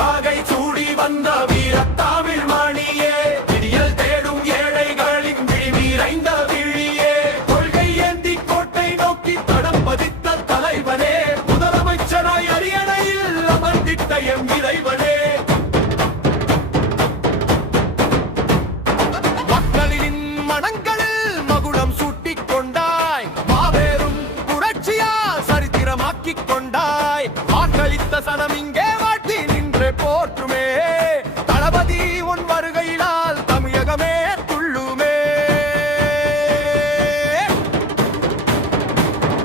வாகை சூடி வந்த வீரத்தாமிழ் மணியே, விடியல் தேடும் ஏழைகளின் விழிமீரைந்த விழியே, கொள்கை ஏந்தி கோட்டை நோக்கி தடம் பதித்த தலைவனே, முதலமைச்சராய் அரியணையில் அமர்ந்திட்ட எம் இறைவனே, மக்களின் மனங்களில் மகுடம் சூட்டிக் கொண்டாய், மாபெரும் புரட்சியால் சரித்திரமாக்கிக் கொண்டாய், வாக்களித்த சனம் இங்கே போற்றுமே, தளபதி உன் வருகையினால் தமிழகமே துள்ளுமே.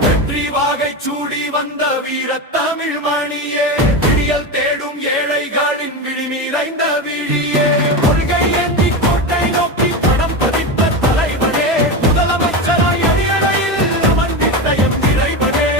வெற்றி வாகை சூடி வந்த வீரத்தமிழ் மணியே, விடியல் தேடும் ஏழைகளின் விழிமீரைந்த விழியே, கொள்கை ஏந்தி கோட்டை நோக்கி படம் பதித்த தலைவனே, முதலமைச்சராய் அரியணையில் அமர்ந்திட்ட எம் இறைவனே.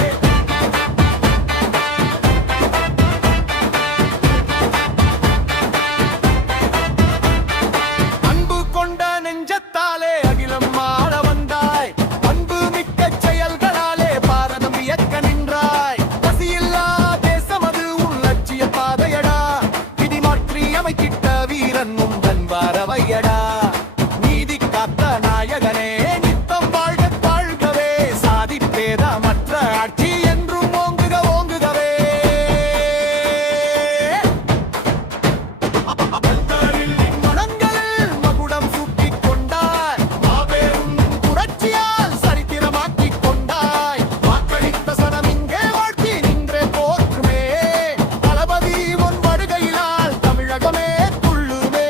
நீதி காத்த நாயகனே, நித்தம் வாழ்க வாழ்கவே, சாதி பேதமற்ற ஆட்சி என்றும் ஓங்குக ஓங்குகவே. மனங்களில் மகுடம் சூட்டிக் கொண்டாய், மாபெரும் புரட்சியால் சரித்திரமாக்கிக் கொண்டாய், வாக்களித்த சனம் இங்கே வாழ்த்தி நின்றே போற்றுமே, தளபதி உன் வருகையினால் தமிழகமே துள்ளுமே.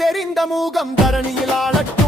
தெரிந்த மூகம் தரணியில் ஆளட்டும்.